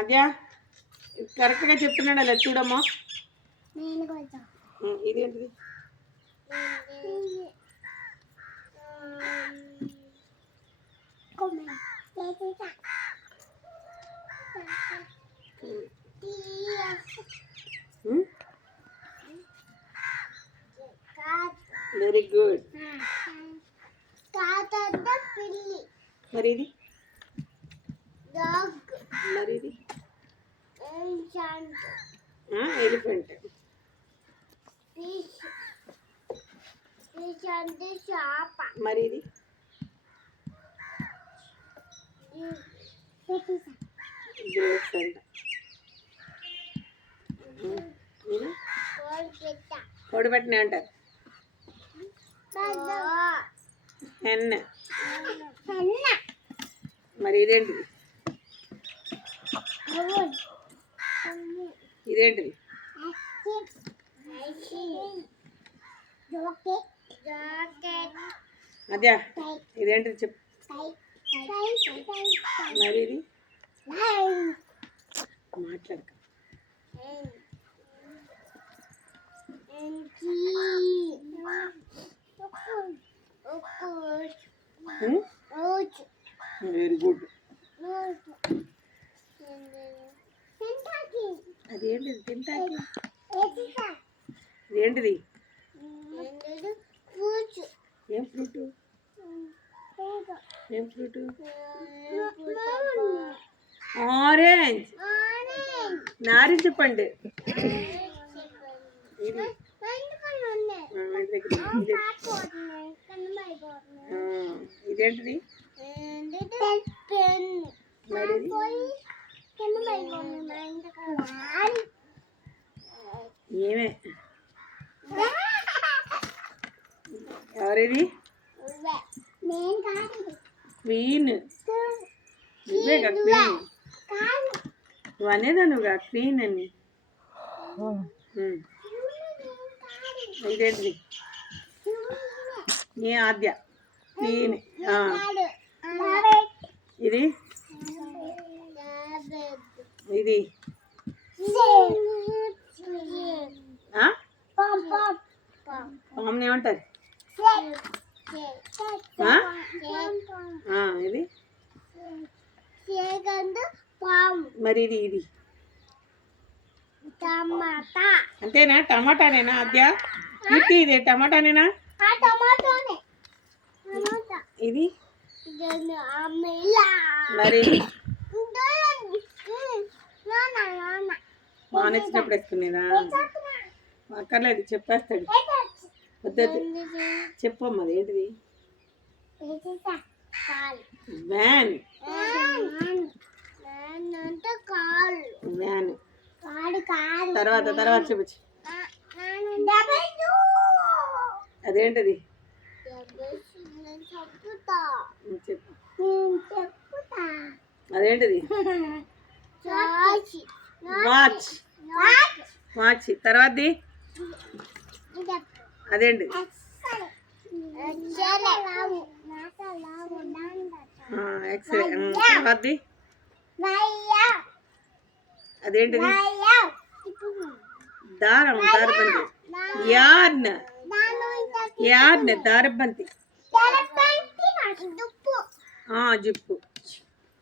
అదే కరెక్ట్గా చెప్తున్నాడు అలా చూడమ్మా. ఇదేంటిది? Very good. మరి ఇది? మరి ఇది? ఎలిఫెంట్. మరి ఇది? గ్రేప్స్ అంట. కోడిపెట్టిన అంటారు. హెన్న. మరి ఇదేంటిది? ఇదేంటిది? అదే ఇదేంటిది చెప్పు. మరి ఇది? మాట్లాడక. Very good. అదేంటిది? తింటాకి. ఇదేంటిది? ఏం ఫ్రూట్? ఏం ఫ్రూట్? ఆరెంజ్. నారింజ పండు. ఇదేంటిది? మరి ఏమే? ఎవరిది? క్వీన్. నువ్వేగా క్వీన్. నువ్వు అనేదా నువ్వుగా క్వీన్ అని. ఇదేంటిది? నీ ఆద్య క్వీన్. ఇది? ఇది? పాముని ఏమంటారు? ఇది? మరి ఇది? ఇది అంతేనా? టమాటానేనా ఆద్య? కీర్తి ఇదే టమాటానేనా? ఇది? మరి వాన వచ్చినప్పుడు వేసుకునేదా? అక్కర్లేదు చెప్పేస్తాడు. వద్దొద్దు చెప్పమ్మా. అది ఏంటిది? వ్యాన్. వ్యాన్. తర్వాత తర్వాత చూపించు. అదేంటిది? చెప్పు. అదేంటిది? వాచ్. వాచ్. తర్వాతది? అదేంటిది? ఎక్స్రే. తర్వాతది? అదేంటిది? దారం. దారబంతి. యార్న్. యార్న్. దారబంతి. జిప్పు.